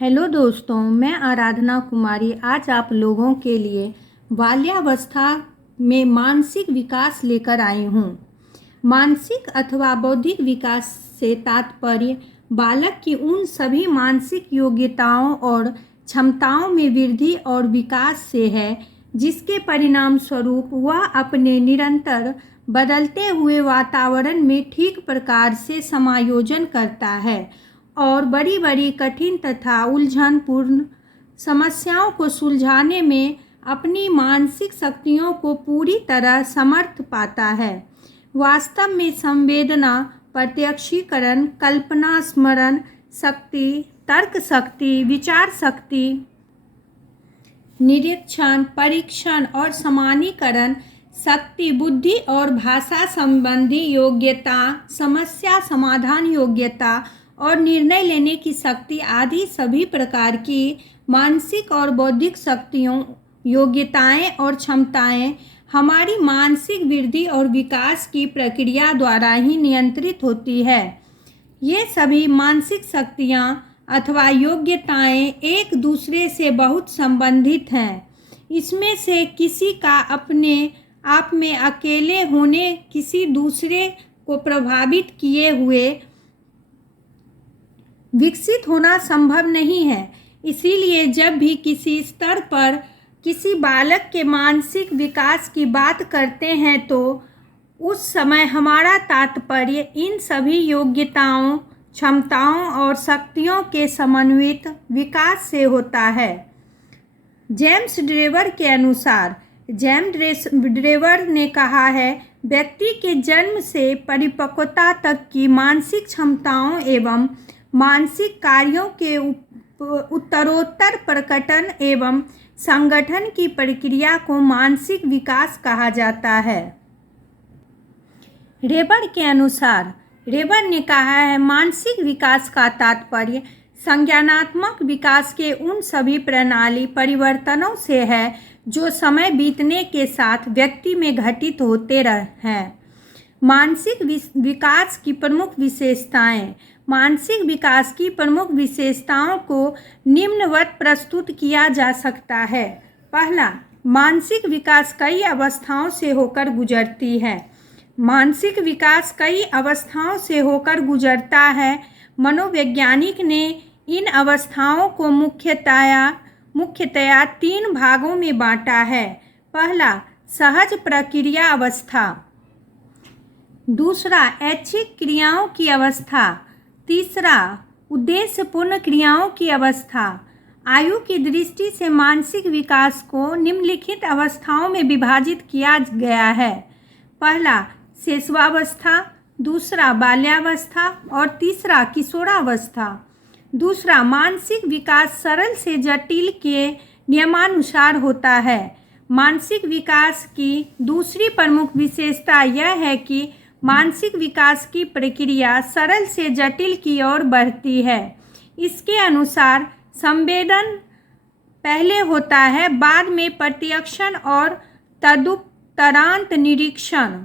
Hello दोस्तों, मैं आराधना कुमारी आज आप लोगों के लिए बाल्यावस्था में मानसिक विकास लेकर आई हूँ। मानसिक अथवा बौद्धिक विकास से तात्पर्य बालक की उन सभी मानसिक योग्यताओं और क्षमताओं में वृद्धि और विकास से है जिसके परिणाम स्वरूप वह अपने निरंतर बदलते हुए वातावरण में ठीक प्रकार से समायोजन करता है और बड़ी बड़ी कठिन तथा उलझनपूर्ण समस्याओं को सुलझाने में अपनी मानसिक शक्तियों को पूरी तरह समर्थ पाता है। वास्तव में संवेदना, प्रत्यक्षीकरण, कल्पना, स्मरण शक्ति, तर्क शक्ति, विचार शक्ति, निरीक्षण, परीक्षण और समानीकरण शक्ति, बुद्धि और भाषा संबंधी योग्यता, समस्या समाधान योग्यता और निर्णय लेने की शक्ति आदि सभी प्रकार की मानसिक और बौद्धिक शक्तियों, योग्यताएं और क्षमताएं हमारी मानसिक वृद्धि और विकास की प्रक्रिया द्वारा ही नियंत्रित होती है। ये सभी मानसिक शक्तियां अथवा योग्यताएं एक दूसरे से बहुत संबंधित हैं। इसमें से किसी का अपने आप में अकेले होने किसी दूसरे को प्रभावित किए हुए विकसित होना संभव नहीं है। इसीलिए जब भी किसी स्तर पर किसी बालक के मानसिक विकास की बात करते हैं तो उस समय हमारा तात्पर्य इन सभी योग्यताओं, क्षमताओं और शक्तियों के समन्वित विकास से होता है। जेम्स ड्रेवर के अनुसार, जेम्स ड्रेवर ने कहा है, व्यक्ति के जन्म से परिपक्वता तक की मानसिक क्षमताओं एवं मानसिक कार्यों के उत्तरोत्तर प्रकटन एवं संगठन की प्रक्रिया को मानसिक विकास कहा जाता है। रेबर के अनुसार, रेबर ने कहा है, मानसिक विकास का तात्पर्य संज्ञानात्मक विकास के उन सभी प्रणाली परिवर्तनों से है जो समय बीतने के साथ व्यक्ति में घटित होते हैं। मानसिक विकास की प्रमुख विशेषताएं। मानसिक विकास की प्रमुख विशेषताओं को निम्नवत प्रस्तुत किया जा सकता है। पहला, मानसिक विकास कई अवस्थाओं से होकर गुजरती है। मानसिक विकास कई अवस्थाओं से होकर गुजरता है। मनोवैज्ञानिक ने इन अवस्थाओं को मुख्यतया 3 भागों में बांटा है। पहला, सहज प्रक्रिया अवस्था। दूसरा, ऐच्छिक क्रियाओं की अवस्था। तीसरा, उद्देश्यपूर्ण क्रियाओं की अवस्था। आयु की दृष्टि से मानसिक विकास को निम्नलिखित अवस्थाओं में विभाजित किया गया है। पहला, शिशुआवस्था, दूसरा बाल्यावस्था और तीसरा किशोरावस्था। दूसरा, मानसिक विकास सरल से जटिल के नियमानुसार होता है। मानसिक विकास की दूसरी प्रमुख विशेषता यह है कि मानसिक विकास की प्रक्रिया सरल से जटिल की ओर बढ़ती है। इसके अनुसार संवेदन पहले होता है, बाद में प्रत्यक्षण और तदुपरांत निरीक्षण।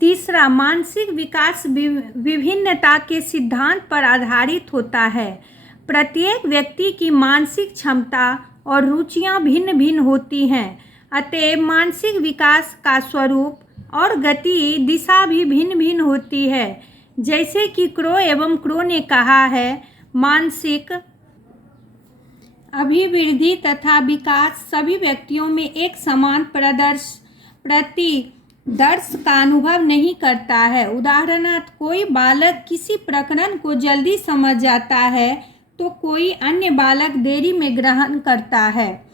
तीसरा, मानसिक विकास विभिन्नता के सिद्धांत पर आधारित होता है। प्रत्येक व्यक्ति की मानसिक क्षमता और रुचियां भिन्न भिन्न होती हैं, अतएव मानसिक विकास का स्वरूप और गति दिशा भी भिन्न भिन्न होती है। जैसे कि क्रो ने कहा है, मानसिक अभिवृद्धि तथा विकास सभी व्यक्तियों में एक समान प्रतिदर्श का अनुभव नहीं करता है। उदाहरणार्थ, कोई बालक किसी प्रकरण को जल्दी समझ जाता है तो कोई अन्य बालक देरी में ग्रहण करता है।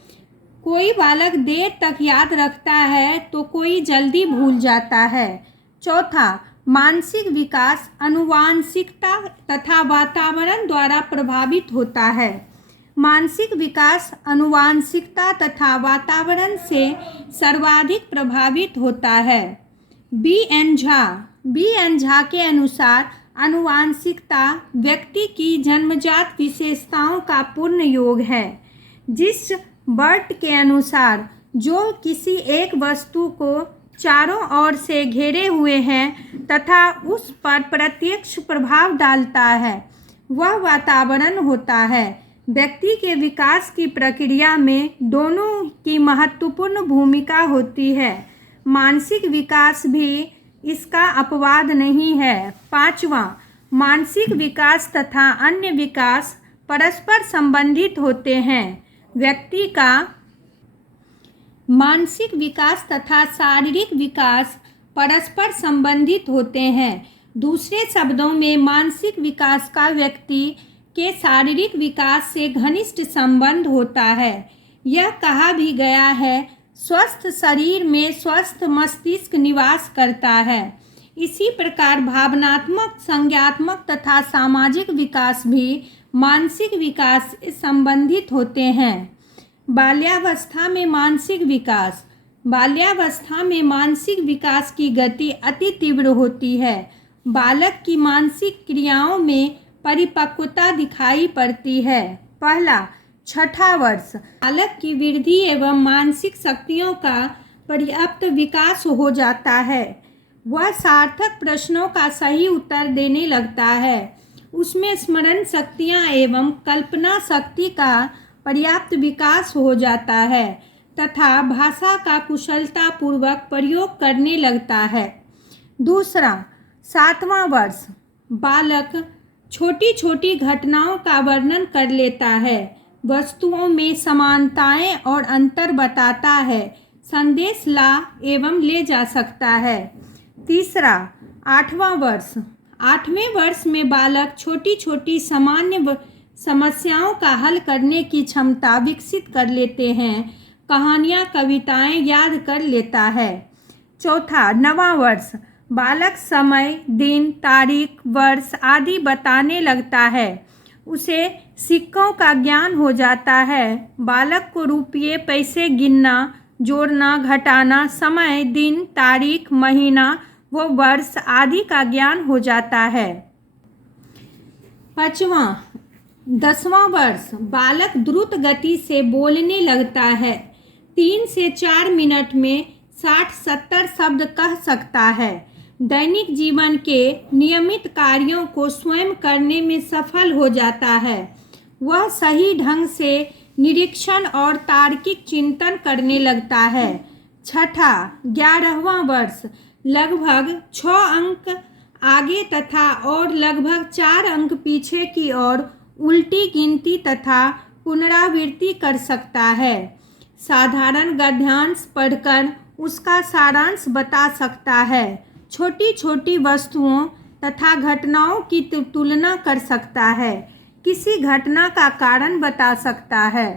कोई बालक देर तक याद रखता है तो कोई जल्दी भूल जाता है। चौथा, मानसिक विकास आनुवंशिकता तथा वातावरण द्वारा प्रभावित होता है। मानसिक विकास आनुवंशिकता तथा वातावरण से सर्वाधिक प्रभावित होता है। बी.एन. झा के अनुसार आनुवंशिकता व्यक्ति की जन्मजात विशेषताओं का पूर्ण योग है। जिस बर्ट के अनुसार, जो किसी एक वस्तु को चारों ओर से घेरे हुए हैं तथा उस पर प्रत्यक्ष प्रभाव डालता है, वह वातावरण होता है। व्यक्ति के विकास की प्रक्रिया में दोनों की महत्वपूर्ण भूमिका होती है। मानसिक विकास भी इसका अपवाद नहीं है। 5वां, मानसिक विकास तथा अन्य विकास परस्पर संबंधित होते हैं। व्यक्ति का मानसिक विकास तथा शारीरिक विकास परस्पर संबंधित होते हैं। दूसरे शब्दों में मानसिक विकास का व्यक्ति के शारीरिक विकास से घनिष्ठ संबंध होता है। यह कहा भी गया है, स्वस्थ शरीर में स्वस्थ मस्तिष्क निवास करता है। इसी प्रकार भावनात्मक, संज्ञात्मक तथा सामाजिक विकास भी मानसिक विकास से संबंधित होते हैं। बाल्यावस्था में मानसिक विकास। बाल्यावस्था में मानसिक विकास की गति अति तीव्र होती है। बालक की मानसिक क्रियाओं में परिपक्वता दिखाई पड़ती है। पहला, 6ठा वर्ष, बालक की वृद्धि एवं मानसिक शक्तियों का पर्याप्त विकास हो जाता है। वह सार्थक प्रश्नों का सही उत्तर देने लगता है। उसमें स्मरण शक्तियाँ एवं कल्पना शक्ति का पर्याप्त विकास हो जाता है तथा भाषा का कुशलतापूर्वक प्रयोग करने लगता है। दूसरा, 7वां वर्ष, बालक छोटी छोटी घटनाओं का वर्णन कर लेता है, वस्तुओं में समानताएं और अंतर बताता है, संदेश ला एवं ले जा सकता है। तीसरा, 8वां वर्ष, 8वें वर्ष में बालक छोटी छोटी सामान्य समस्याओं का हल करने की क्षमता विकसित कर लेते हैं, कहानियाँ, कविताएं याद कर लेता है। चौथा, 9वां वर्ष, बालक समय, दिन, तारीख, वर्ष आदि बताने लगता है। उसे सिक्कों का ज्ञान हो जाता है। बालक को रुपये, पैसे गिनना, जोड़ना, घटाना, समय, दिन, तारीख, महीना व वर्ष आदि का ज्ञान हो जाता है। 5वां, 10वां वर्ष, बालक द्रुत गति से बोलने लगता है। 3 से 4 मिनट में 60-70 शब्द कह सकता है। दैनिक जीवन के नियमित कार्यों को स्वयं करने में सफल हो जाता है। वह सही ढंग से निरीक्षण और तार्किक चिंतन करने लगता है। 6ठा, 11वां वर्ष, लगभग 6 अंक आगे तथा और लगभग 4 अंक पीछे की ओर उल्टी गिनती तथा पुनरावृत्ति कर सकता है। साधारण गद्यांश पढ़कर उसका सारांश बता सकता है। छोटी छोटी वस्तुओं तथा घटनाओं की तुलना कर सकता है। किसी घटना का कारण बता सकता है।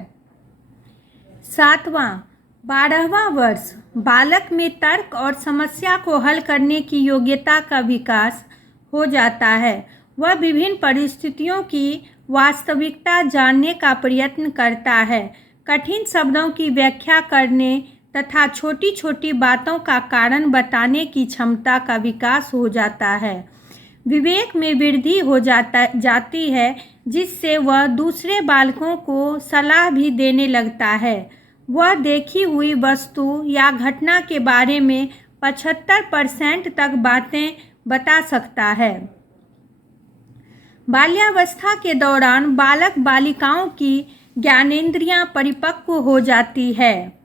7वां, 12वां वर्ष, बालक में तर्क और समस्या को हल करने की योग्यता का विकास हो जाता है। वह विभिन्न परिस्थितियों की वास्तविकता जानने का प्रयत्न करता है। कठिन शब्दों की व्याख्या करने तथा छोटी छोटी बातों का कारण बताने की क्षमता का विकास हो जाता है। विवेक में वृद्धि हो जाती है, जिससे वह दूसरे बालकों को सलाह भी देने लगता है। वह देखी हुई वस्तु या घटना के बारे में 75% तक बातें बता सकता है। बाल्यावस्था के दौरान बालक बालिकाओं की ज्ञानेंद्रियां परिपक्व हो जाती है।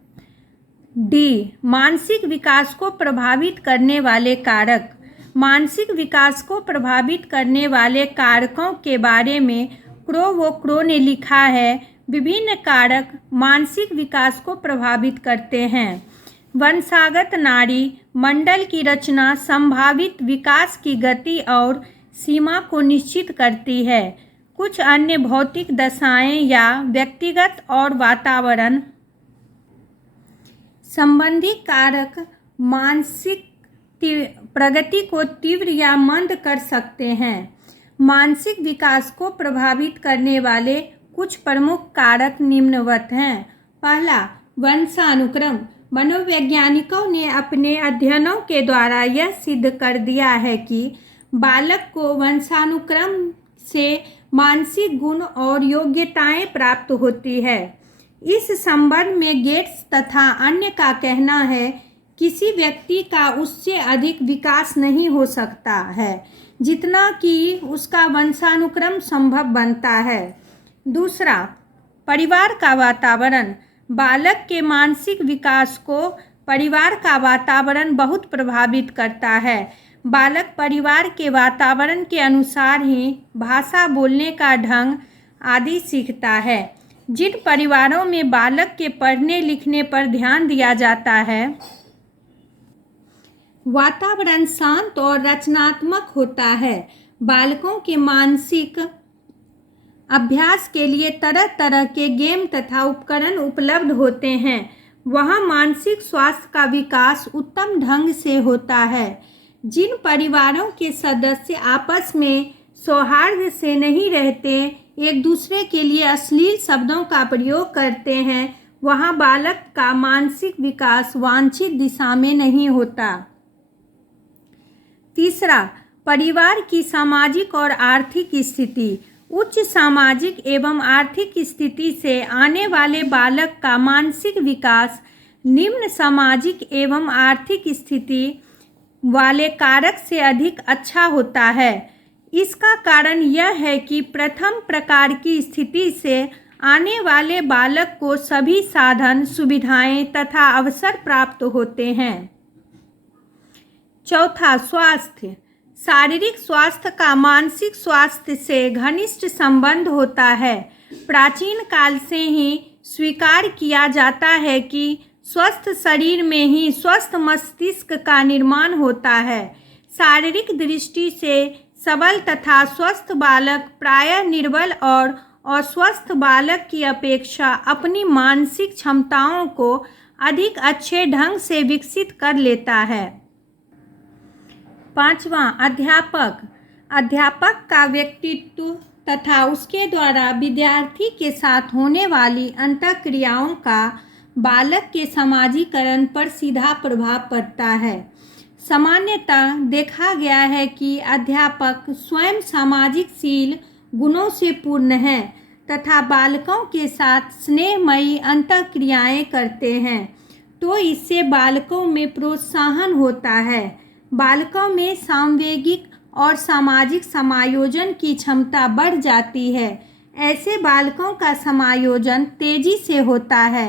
डी, मानसिक विकास को प्रभावित करने वाले कारक। मानसिक विकास को प्रभावित करने वाले कारकों के बारे में क्रो ने लिखा है, विभिन्न कारक मानसिक विकास को प्रभावित करते हैं। वंशागत नाड़ी मंडल की रचना संभावित विकास की गति और सीमा को निश्चित करती है। कुछ अन्य भौतिक दशाएं या व्यक्तिगत और वातावरण संबंधी कारक मानसिक प्रगति को तीव्र या मंद कर सकते हैं। मानसिक विकास को प्रभावित करने वाले कुछ प्रमुख कारक निम्नवत हैं। पहला, वंशानुक्रम। मनोवैज्ञानिकों ने अपने अध्ययनों के द्वारा यह सिद्ध कर दिया है कि बालक को वंशानुक्रम से मानसिक गुण और योग्यताएं प्राप्त होती है। इस संबंध में गेट्स तथा अन्य का कहना है, किसी व्यक्ति का उससे अधिक विकास नहीं हो सकता है। जितना कि उसका वंशानुक्रम संभव बनता है। दूसरा, परिवार का वातावरण। बालक के मानसिक विकास को परिवार का वातावरण बहुत प्रभावित करता है। बालक परिवार के वातावरण के अनुसार ही भाषा बोलने का ढंग आदि सीखता है। जिन परिवारों में बालक के पढ़ने लिखने पर ध्यान दिया जाता है, वातावरण शांत और रचनात्मक होता है, बालकों के मानसिक अभ्यास के लिए तरह तरह के गेम तथा उपकरण उपलब्ध होते हैं, वहाँ मानसिक स्वास्थ्य का विकास उत्तम ढंग से होता है। जिन परिवारों के सदस्य आपस में सौहार्द से नहीं रहते, एक दूसरे के लिए अश्लील शब्दों का प्रयोग करते हैं, वहाँ बालक का मानसिक विकास वांछित दिशा में नहीं होता। तीसरा, परिवार की सामाजिक और आर्थिक स्थिति। उच्च सामाजिक एवं आर्थिक स्थिति से आने वाले बालक का मानसिक विकास निम्न सामाजिक एवं आर्थिक स्थिति वाले कारक से अधिक अच्छा होता है। इसका कारण यह है कि प्रथम प्रकार की स्थिति से आने वाले बालक को सभी साधन, सुविधाएं तथा अवसर प्राप्त होते हैं। चौथा, स्वास्थ्य। शारीरिक स्वास्थ्य का मानसिक स्वास्थ्य से घनिष्ठ संबंध होता है। प्राचीन काल से ही स्वीकार किया जाता है कि स्वस्थ शरीर में ही स्वस्थ मस्तिष्क का निर्माण होता है। शारीरिक दृष्टि से सबल तथा स्वस्थ बालक प्रायः निर्बल और अस्वस्थ बालक की अपेक्षा अपनी मानसिक क्षमताओं को अधिक अच्छे ढंग से विकसित कर लेता है। पांचवां, अध्यापक। अध्यापक का व्यक्तित्व तथा उसके द्वारा विद्यार्थी के साथ होने वाली अंतःक्रियाओं का बालक के समाजीकरण पर सीधा प्रभाव पड़ता है। सामान्यतः देखा गया है कि अध्यापक स्वयं सामाजिकशील गुणों से पूर्ण हैं तथा बालकों के साथ स्नेहमयी अंतःक्रियाएं करते हैं, तो इससे बालकों में प्रोत्साहन होता है। बालकों में सांवेगिक और सामाजिक समायोजन की क्षमता बढ़ जाती है। ऐसे बालकों का समायोजन तेजी से होता है।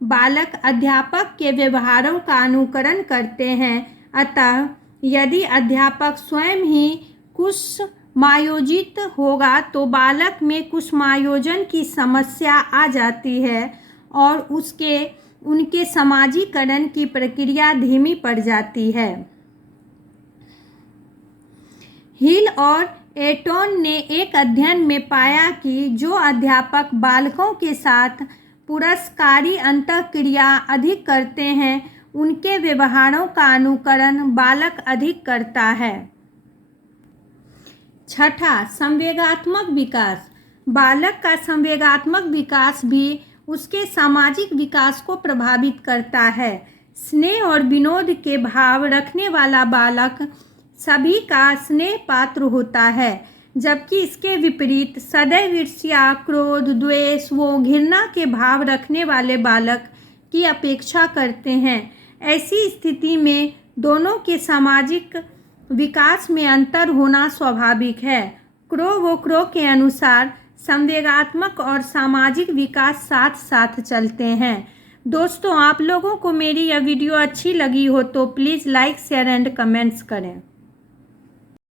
बालक अध्यापक के व्यवहारों का अनुकरण करते हैं, अतः यदि अध्यापक स्वयं ही कुसमायोजित होगा तो बालक में कुसमायोजन की समस्या आ जाती है और उनके समाजीकरण की प्रक्रिया धीमी पड़ जाती है। हिल और एटोन ने एक अध्ययन में पाया कि जो अध्यापक बालकों के साथ पुरस्कारी अंतःक्रिया अधिक करते हैं, उनके व्यवहारों का अनुकरण बालक अधिक करता है। छठा, संवेगात्मक विकास। बालक का संवेगात्मक विकास भी उसके सामाजिक विकास को प्रभावित करता है। स्नेह और विनोद के भाव रखने वाला बालक सभी का स्नेह पात्र होता है, जबकि इसके विपरीत सदैव ईर्ष्या, क्रोध, द्वेष व घृणा के भाव रखने वाले बालक की अपेक्षा करते हैं। ऐसी स्थिति में दोनों के सामाजिक विकास में अंतर होना स्वाभाविक है। क्रो के अनुसार संवेगात्मक और सामाजिक विकास साथ साथ चलते हैं। दोस्तों, आप लोगों को मेरी यह वीडियो अच्छी लगी हो तो please like, share and comments करें।